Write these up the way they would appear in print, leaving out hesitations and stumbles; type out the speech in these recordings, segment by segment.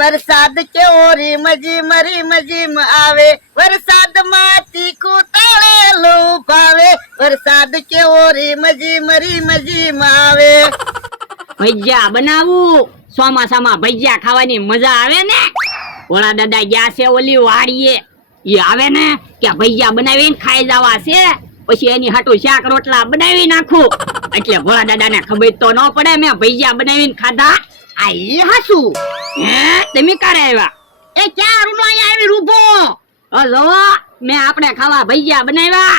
વરસાદ કેવો રીમ રીમ આવે, વરસાદમાં તીખું તળેલું ભાવે, વરસાદ કેવો રીમ જીમ આવે. ભજીયા બનાવું ચોમાસામાં ભજીયા ખાવાની મજા આવે ને. ઓલા દાદા ગયા છે ઓલી વાડીએ, એ આવે ને કે ભજીયા બનાવીને ખાઈ જવા છે, પછી એની હાટુ શાક રોટલા બનાવી નાખું. એટલે ભોળા દાદા ને ખબર તો ન પડે મેં ભજીયા બનાવીને ખાધા. આ ઈ હાસુ હે તમે ક્યારે આવ્યા? એ ક્યાં રૂનો અહીંયા આવી રૂભો? હલો મેં આપણે ખાવા ભજીયા બનાવ્યા.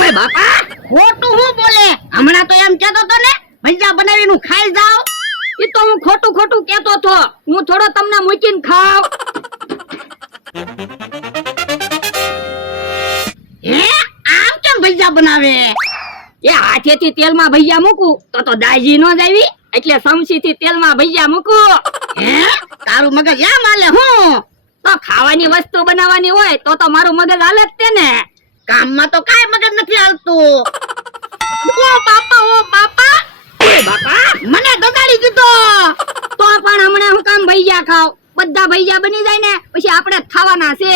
ઓય બાપા ખોટું હું બોલે? હમણાં તો એમ કહેતો તો ને ભજીયા બનાવીને હું ખાઈ જાવ. એ તો હું ખોટું કેતો તો, હું થોડો તમને મૂકીને ખાવ. હે આમ કેમ ભજીયા બનાવે? એ હાથેથી તેલમાં ભજીયા મૂકું તો દાજી નો જાવી, એટલે સમસીથી તેલમાં ભજીયા મૂકું. હે તારું મગજ એમ હાલે હું? તો ખાવાની વસ્તુ બનાવવાની હોય તો મારું મગજ હાલે જ તે ને. કામમાં તો કાઈ મગજ નથી હાલતું. ઓ બાપા ઓય બાપા મને દગાડી દીધો. તો પણ હમણાં હું કામ ભજીયા ખાવ? બધા ભજીયા બની જાય ને પછી આપણે ખાવાના છે.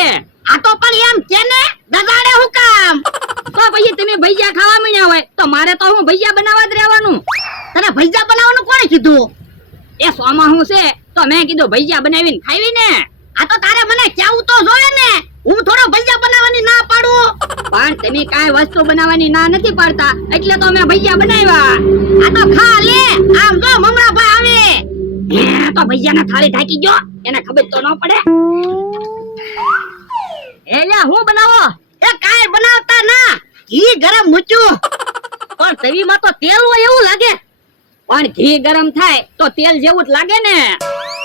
આ તો પણ એમ કે ને દગાડે હું કામ? તો પછી તમે ભજીયા ખાવા માંડ્યા હોય તો મારે તો હું ભજીયા બનાવવા જ રહેવાનું. તને ભજીયા બનાવવાનું કોણે કીધું? એ સોમાં હું છે તો મેં કીધું ભજીયા બનાવીને ખાવી ને. આ તો તારે મને કેવું તો જોઈએ ને, હું થોડો ભજીયા બનાવવાની ના પાડું. પણ તમે કાંઈ વસ્તુ બનાવવાની ના નથી પાડતા એટલે તો મેં ભજીયા બનાવ્યા. આ તો ખા લે. આમ જો મમરાભાઈ આવે. તો ભજીયાના થાળી ઢાંકી ગયો, એને ખબર તો ન પડે. એલા હું બનાવો? એ કાઈ બનાવતા ના, ઘી ગરમ મૂક્યું. પણ તવીમાં તો તેલ હોય એવું લાગે. પણ ઘી ગરમ થાય તો તેલ જેવું જ લાગે ને.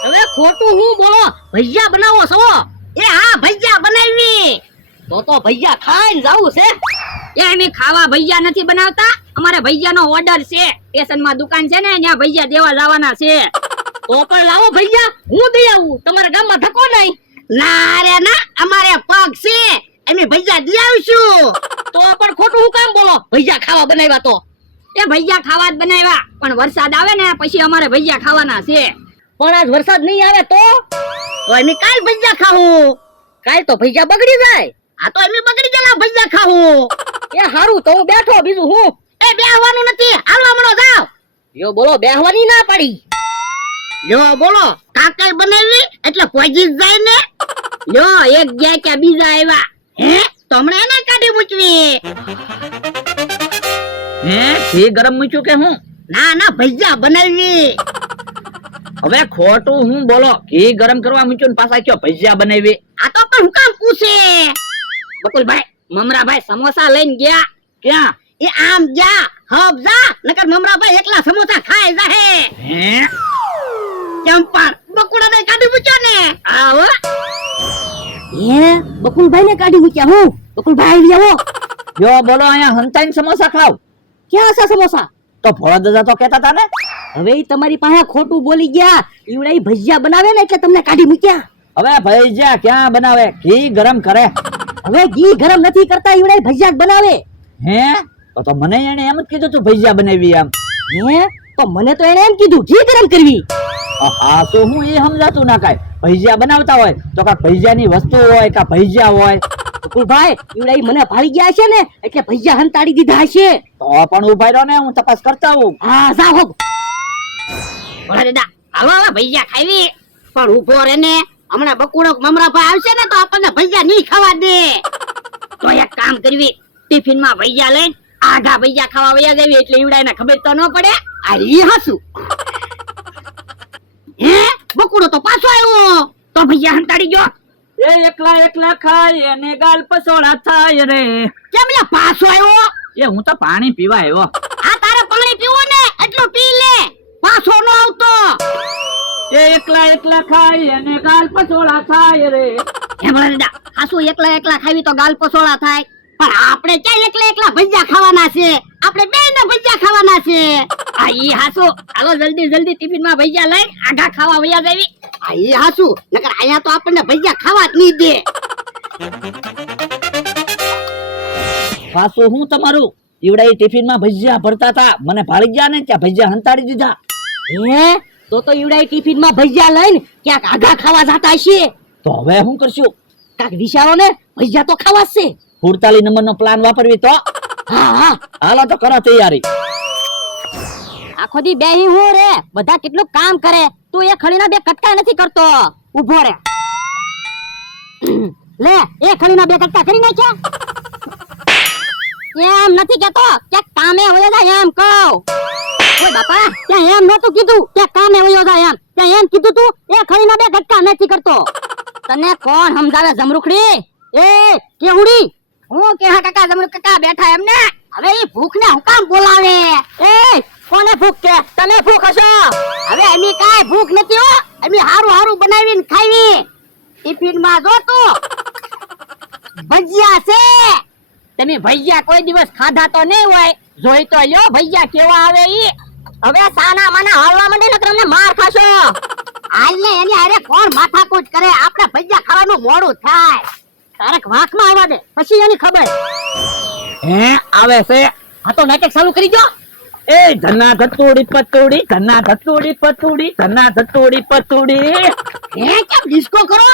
હવે ખોટું હું બોલો? ભજીયા બનાવો છો? એ હા ભજીયા બનાવી. તો ભજીયા ખાઈને જાવું છે. એ અમે ખાવા ભજીયા નથી બનાવતા, અમારે ભજીયાનો ઓર્ડર છે. સ્ટેશનમાં દુકાન છે ને ત્યાં ભજીયા દેવા જવાના છે. તો પણ લાવો ભજીયા, હું દઈ આવું. તમારા ગામમાં ધક્કો નહીં? ના રે ના, અમારે પગ છે, અમે ભજીયા દઈ આવીશું. તો પણ ખોટું હું કામ બોલો? ભજીયા ખાવા બનાવ્યા તો? એ ભજીયા ખાવા જ બનાવ્યા, પણ વરસાદ આવે ને પછી અમારે ભજીયા ખાવાના છે. પણ આજ વરસાદ નહીં આવે તો અમે કાલ ભજીયા ખાવું. કાલ તો ભજીયા બગડી જાય. આ તો અમે બગડી ગયેલા ભજીયા ખાવું. એ હારું તો હું બેઠો, બીજું હું? એ બેહવાનું નથી, હાલવા મળો જાવ. યો બોલો બેહવાની ના પડી. યો બોલો કાકાઈ બનાવી એટલે પહોંચી જાય ને. યો એક ગયા કે બીજા આવ્યા. હે તો હમણાં એને કાઢી મૂકવી. હે ઘી ગરમ મૂક્યું કે હું? ના ના ભજીયા બનાવી. હવે ખોટું હું બોલો? ઘી ગરમ કરવા મૂક્યું ને પાછા કયો ભજીયા બનાવી? આ તો પણ હું કામ પૂછે? બકુલભાઈ મમરાભાઈ સમોસા લઈને ગયા. ક્યાં? એ આમ જા હબ જા, નકર મમરાભાઈ એકલા સમોસા ખાઈ જાહે. હે કેમ પણ બકુડાને કાઢી મૂક્યો ને? આવો હે બકુલભાઈ ને કાઢી મૂક્યા હું? બકુલભાઈ આવી આવો. જો બોલો અહીંયા હંતાઈને સમોસા ખાવ. ક્યાં છે સમોસા? તો ભોળા દાદા તો કહેતા હતા ને. હવે તમારી પાસે ખોટું બોલી ગયા. ઈવડાઈ ભજીયા બનાવે ને એટલે તમને કાઢી મૂક્યા. હવે ભજીયા ક્યાં બનાવે? ઘી ગરમ કરે. હવે ઘી ગરમ નથી કરતા, ઈવડાઈ ભજીયા જ બનાવે. હે તો મને એને એમ જ કીધું તું ભજીયા બનાવી એમ. હે તો મને તો એને એમ કીધું ઘી ગરમ કરવી. હા તો હું એ સમજાતું ના કાઈ. ભજીયા બનાવતા હોય તો કાક ભજીયાની વસ્તુ હોય કા ભજીયા હોય. બકુલભાઈ ઈવડાઈ મને ભાળી ગયા છે ને એટલે ભજીયા હંતાડી દીધા હશે. તો પણ ઉભા રહો ને, હું તપાસ કરતા હું. હા જાઓ. ભોળા દાદા હાલો હવે ભજીયા ખાવી. પણ ઉભો રે ને, હમણાં બકુડો મમરાભાઈ આવશે ને તો આપણને ભજીયા નહીં ખાવા દે. તો એક કામ કરવી, ટિફિન માં ભજીયા લઈને આધા ભજીયા ખાવા વયા જવી, એટલે ઈવડાઈને ખબર તો ન પડે. આ ઈ હાસુ. હે બકુડો તો પાછો આવ્યો. તો ભજીયા હંતાડી ગયો. એ એકલા એકલા ખાય અને ગાલ પસોડા થાય રે. કેમ લે પાછો આવ્યો? એ હું તો પાણી પીવા આવ્યો. આ તારે પાણી પીવું ને એટલું પી લે, પાછો ન આવતો. એ એકલા એકલા ખાય અને ગાલ પસોડા થાય રે. હે ભોળા દાદા હાસુ એકલા એકલા ખાવી તો ગાલ પસોડા થાય. પણ આપણે ક્યાં એકલા એકલા ભજીયા ખાવાના છે? આપણે બેયને ભજીયા ખાવાના છે. આ ઈ હાસુ હાલો જલ્દી જલ્દી ટિફિન માં ભજીયા લઈને આધા ખાવા વયા જવી. આ ઈ હાસુ, નકર અહીંયા તો આપણને ભજીયા ખાવા જ નહીં દે. પાછું હું તમારું ઈવડાઈ ટિફિન માં ભજીયા ભરતા હતા, મને ભાળી ગયા ને ત્યાં ભજીયા હંતાડી દીધા. હે તો ઈવડાઈ ટિફિન માં ભજીયા લઈને ક્યાંક આઘા ખાવા જાતા હશે. તો હવે શું કરશું? કાક વિચારો ને, ભજીયા તો ખાવા જ છે. 47 નંબરનો પ્લાન વાપરવી તો હા હા, હાલો તો કરો તૈયારી. આખો દી બેહી હું રે, બધા કેટલું કામ કરે, તું એ ખડીના બે કટકા નથી કરતો. ઊભો રે, લે એ ખડીના બે કટકા કરી નાખ્યા. એમ નથી કેતો કે કામે વયો જાય એમ કહું. ઓય બાપા, ત્યાં એમ નતું કીધું કે કામે વયો જાય એમ, ત્યાં એમ કીધું તું એ ખડીના બે કટકા નથી કરતો. તને કોણ સમજાવે જમરૂખડી? એ કેવડી, હું કે હા કાકા જમરૂખ કાકા બેઠા એમને. હવે ઈ ભૂખ ને હું કામ બોલાવે? એ કોને ભૂખ કે? તમે ભૂખ હશો? હવે એમી કાઈ ભૂખ નથી હો, એમી હારું હારું બનાવીને ખાવી. ટિફિન માં જો તું ભજીયા છે. તમે ભજીયા કોઈ દિવસ ખાધા તો નહીં હોય, જોઈ તો લ્યો ભજીયા કેવા આવે ઈ. હવે સાના માના હાલવા માંડે ને તમને માર ખાશો. હાલ ને એની હારે કોણ માથાકૂટ કરે, આપણે ભજીયા ખાવાનું મોડું થાય. તારક વાંકમાં આવવા દે, પછી એની ખબર. હે આવે છે. હા તો નાટક ચાલુ કરી દો. એ ધના ધતુડી પતુડી, ધના ધતુડી પતુડી, ધના ધતુડી પતુડી. હે કેમ ડિસ્કો કરો?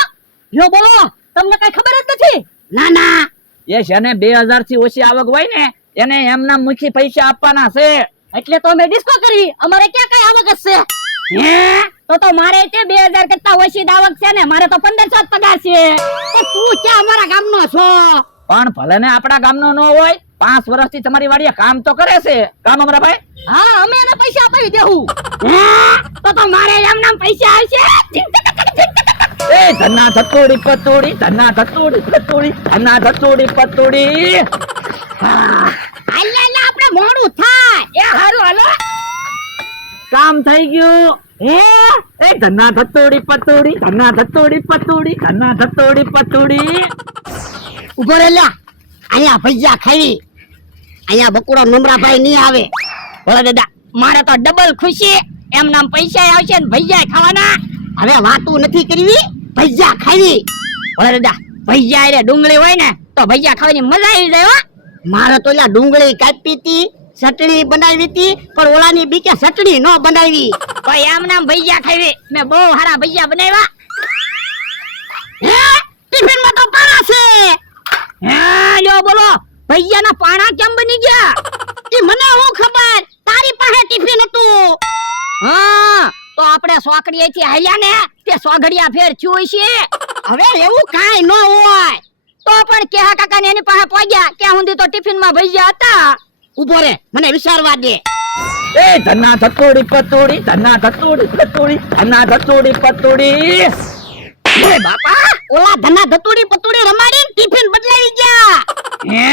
યો બોલો, તમને કઈ ખબર જ નથી? ના ના, એ જેને 2000 થી ઓછી આવક હોય ને એને એમના મુખી પૈસા આપવાના છે. એટલે તો અમે ડિસ્કો કરી, અમારે ક્યાં કઈ આવક જ છે? હે તો મારે તે 2000 કરતા ઓછી દાવક છે ને, મારે તો 1500 જ પગાર છે. એ તું ક્યાં અમારા ગામનો છો? પણ ભલે ને આપણા ગામનો ન હોય, 5 વર્ષથી તમારી વાડીએ કામ તો કરે છે. કામ અમારા ભાઈ. હા, અમે એને પૈસા આપી દેવું. હે તો મારે એમ નામ પૈસા આવશે. એ ધના ધતુડી પતુડી, ધના ધતુડી પતુડી, ધના ધતુડી પતુડી. હાલ આપણે મોડું થાય. એ હારું હાલો. કામ થઈ ગયું. હે એ ધના ધતુડી પતુડી, ધના ધતુડી પતુડી, ધના ધતુડી પતુડી. ઉભો રે લ્યા, અહીંયા ભજીયા ખાવી. અહીંયા બકુડો નમરાભાઈ નહીં આવે. બોલો દાદા, મારે તો ડબલ ખુશી. એમ નામ પૈસા આવશે ને ભજીયા ખાવાના. હવે વાતું નથી કરવી, ભજીયા ખાવી. બોલો દાદા, ભજીયા એટલે ડુંગળી હોય ને તો ભજીયા ખાવાની મજા આવી જાય હો. મારે તો લ્યા ડુંગળી કાપી હતી, ચટણી બનાવી હતી, પણ ઓલાની બીકે ચટણી ન બનાવી. ભાઈ એમ નામ ભજીયા ખાવી, મેં બહુ સારા ભજીયા બનાવ્યા. હે ટિફિનમાં તો પાણા છે. હે લ્યો બોલો, ભજીયાના પાણા કેમ બની ગયા? એ મને હું ખબર, તારી પાસે ટિફિન હતું. હા, તો આપણે સોકડીએથી હાલ્યા ને તે સોગડિયા ફેર થયું છે. હવે એવું કાઈ ન હોય. તો પણ કેહા કાકા ને એની પાસે પહોંચ્યા ત્યાં સુધી તો ટિફિન માં ભજીયા હતા. ઉભો રે, મને વિચારવા દે. એ ધના ધતુડી પતુડી, ધના ધતુડી પતુડી, ધના ધતુડી પતુડી. ઓય બાપા, ઓલા ધના ધતુડી પતુડી રમાડીને ટિફિન બદલાવી ગયા. હે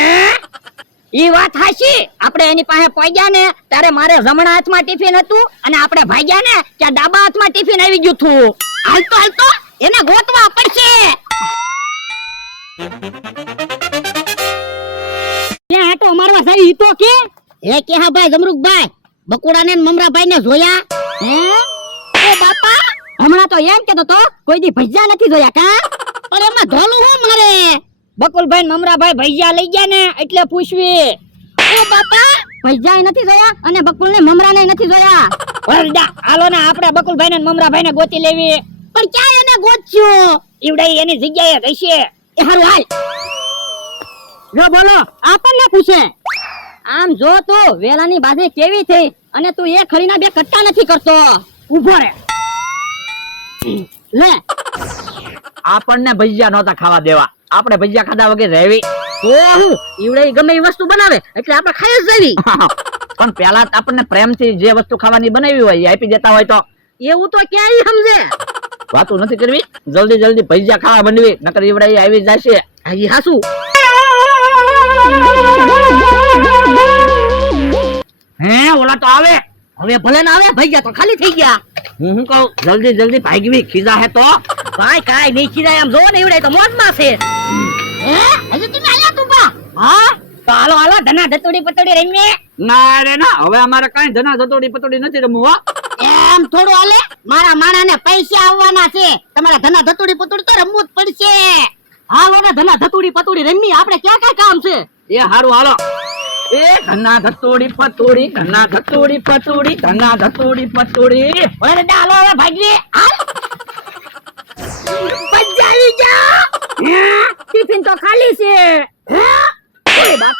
ઈ વાત હાચી. આપણે એની પાસે પહોંચ્યા ને ત્યારે મારે જમણા હાથમાં ટિફિન હતું અને આપણે ભાગ્યા ને ત્યાં ડાબા હાથમાં ટિફિન આવી ગયું હતું. હાલતો એને ગોતવા પડશે. ત્યાં આટો મારવા જાય ઈ તો કે હે કે હા ભાઈ જમરૂકભાઈ, બકુડાને ને મમરાભાઈ ને જોયા? હે ઓ બાપા, હમણાં તો એમ કેતો તો કોઈ દી ભજીયા નથી જોયા કા? પણ એમાં ધોલું હું મારે. બકુલભાઈ ને મમરાભાઈ ભજીયા લઈ ગયા ને એટલે પૂછવી. ઓ બાપા, ભજીયા નથી જોયા અને બકુલ ને મમરા ને નથી જોયા. ઓરડા હાલો ને આપણે બકુલભાઈ ને મમરાભાઈ ને ગોતી લેવી. પણ ક્યાં એને ગોત્યો? ઈવડાઈ એની જગ્યાએ રહેશે. એ હારું હાલ. જો બોલો, આપણને પૂછે. આમ જો તું વેલાની બાજે કેવી થઈ અને તું એ ખડીના બે કટ્ટા નથી કરતો. ઊભો રે, લે આપણને ભજીયા નહોતા ખાવા દેવા, આપણે ભજીયા ખાધા વગર રહેવી. તો હું ઈવડે ગમે એ વસ્તુ બનાવે એટલે આપણે ખાઈ જ જવી. પણ પેલા આપણને પ્રેમથી જે વસ્તુ ખાવાની બનાવી હોય એ આપી દેતા હોય તો. એવું તો ક્યાંય સમજે. વાતું નથી કરવી, જલ્દી જલ્દી ભજીયા ખાવા બનવી, નકર ઈવડા આવી જશે. આવી હાસુ. હે ઓલા તો આવે. હવે ભલે ના આવે, ભૈયા તો ખાલી થઈ ગયા. હું કહું જલ્દી જલ્દી ભાગવી, ખીજા હે તો. ભાઈ કાઈ નહીં ખીજાય, આમ જો ને ઈવડે તો મોજમાં છે. હે હજુ તમે આયા તું બા? હા તો હાલો હાલો ધના ધતુડી પતુડી રમીએ. ના રે ના, હવે અમારે કાઈ ધના ધતોડી પતોડી નથી રમવું હો. એમ થોડું હાલે, મારા માણાને પૈસા આવવાના છે, તમારા ધના ધતુડી પતુડી તો રમવું જ પડશે. હાલો ને ધના ધતુડી પતુડી રમી, આપણે ક્યાં કાઈ કામ છે. એ હારું હાલો. એ ધના ધતોડી પતોડી ધના ધતોડી પતોડી ધના ધતોડી પતોડી. ઓરે ડાલો હવે ભાગી હાલ પંજાબી જા ટિફિન તો ખાલી છે હે ઓય બાપ